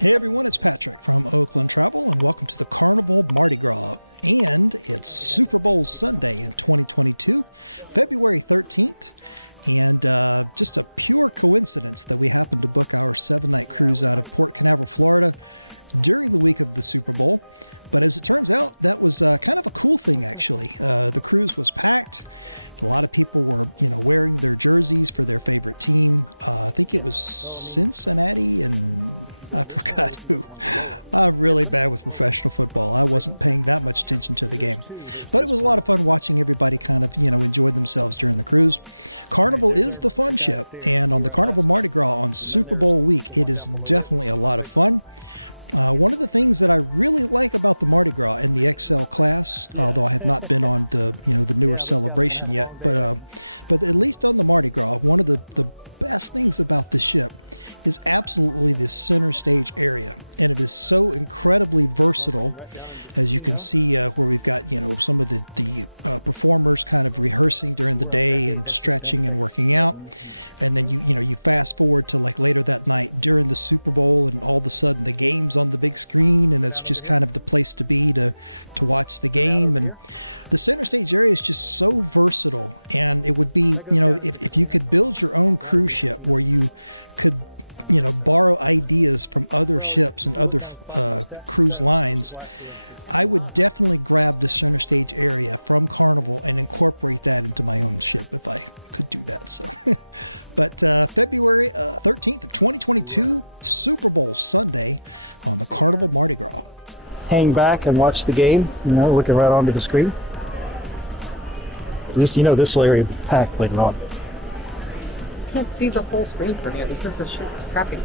Hey everyone, it's Patrick from Oakland Travel, and welcome to the Carnival Mardi Gras. And it's Super Bowl Sunday in 2022, February 13th. And just a pure coincidence that we happened to book our 7-night cruise out of Port Canaveral, Florida during the week of the Super Bowl. But as it turns out, that was kind of a cool thing, actually. The cruise was packed. A lot of people were, wearing their jerseys for their favorite team. I think it was Cincinnati, and I forgot who. I'm really bad with professional football. I wasn't paying that much attention to the game. But it was a lot of fun watching everybody kind of, enjoy themselves during the cruise. Carnival is the fun ship, and on the Carnival Mardi Gras on Super Bowl week, it is definitely a lot of fun. One of the things that I really like about the Mardi Gras in the XL class, although I have not been on the newer celebration yet, but at least on the Mardi Gras, one of the best things about this ship is absolutely this center stage area, and it is so incredibly versatile. As you can see, where we've got some of the performers kind of rehearsing during the day and stretching and working out, and then you fast forward to like later that night during the Super Bowl, and all of a sudden the game's on the big screen, and it's just kind of the place to be to watch the game. And the center stage area is just so versatile, and it would be if you could build your own cruise ship where you could borrow ideas from other ships and other cruise lines, I would definitely grab the center stage area from Carnival and incorporate that into my own ship if I could do that. So, but February 13th of 2022, Super Bowl Sunday on the Carnival Mardi Gras. Hang back and watch the game, looking right onto the screen. This area will be packed later on. Can't see the full screen from here. This is a crappy.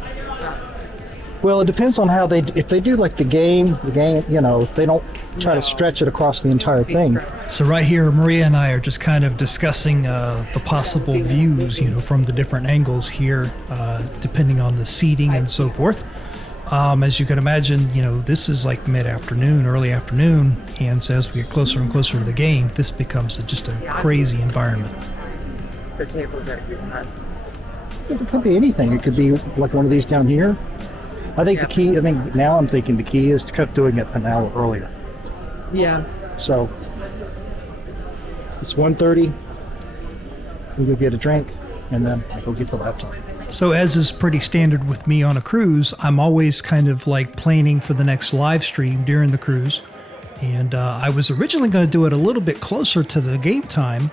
Well, it depends on how if they do like the game, if they don't try to stretch it across the entire thing. So right here, Maria and I are just kind of discussing the possible views, from the different angles here, depending on the seating and so forth. As you can imagine, this is like mid-afternoon, early afternoon, and so as we get closer and closer to the game, this becomes just a crazy environment. The tables are huge. It could be anything. It could be like one of these down here. I think now I'm thinking the key is to keep doing it an hour earlier. Yeah. So it's 1:30. We go get a drink, and then I go get the laptop. So as is pretty standard with me on a cruise, I'm always kind of like planning for the next live stream during the cruise. And I was originally going to do it a little bit closer to the game time,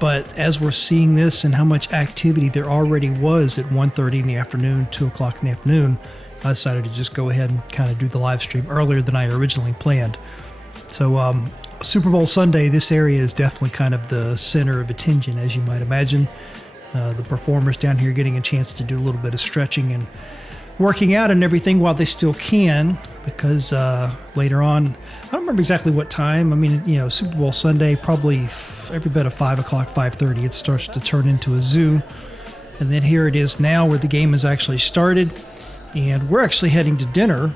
but as we're seeing this and how much activity there already was at 1:30 in the afternoon, 2 o'clock in the afternoon, I decided to just go ahead and kind of do the live stream earlier than I originally planned. So Super Bowl Sunday, this area is definitely kind of the center of attention, as you might imagine. The performers down here getting a chance to do a little bit of stretching and working out and everything while they still can, because later on, I don't remember exactly what time. I mean, Super Bowl Sunday, probably every bit of 5 o'clock, 5:30, it starts to turn into a zoo. And then here it is now where the game has actually started. And we're actually heading to dinner,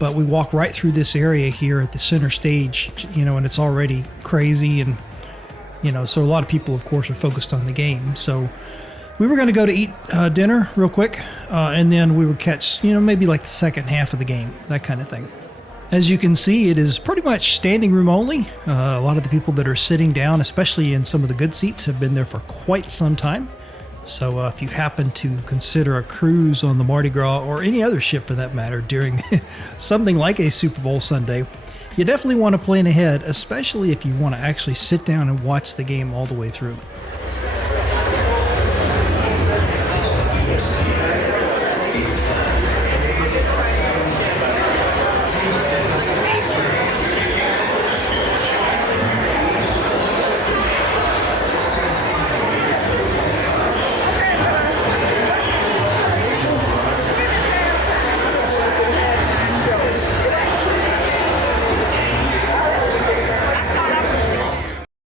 but we walk right through this area here at the center stage, and it's already crazy. And, so a lot of people, of course, are focused on the game. So we were going to go to eat dinner real quick, and then we would catch, maybe like the second half of the game, that kind of thing. As you can see, it is pretty much standing room only. A lot of the people that are sitting down, especially in some of the good seats, have been there for quite some time. So if you happen to consider a cruise on the Mardi Gras, or any other ship for that matter, during something like a Super Bowl Sunday, you definitely want to plan ahead, especially if you want to actually sit down and watch the game all the way through.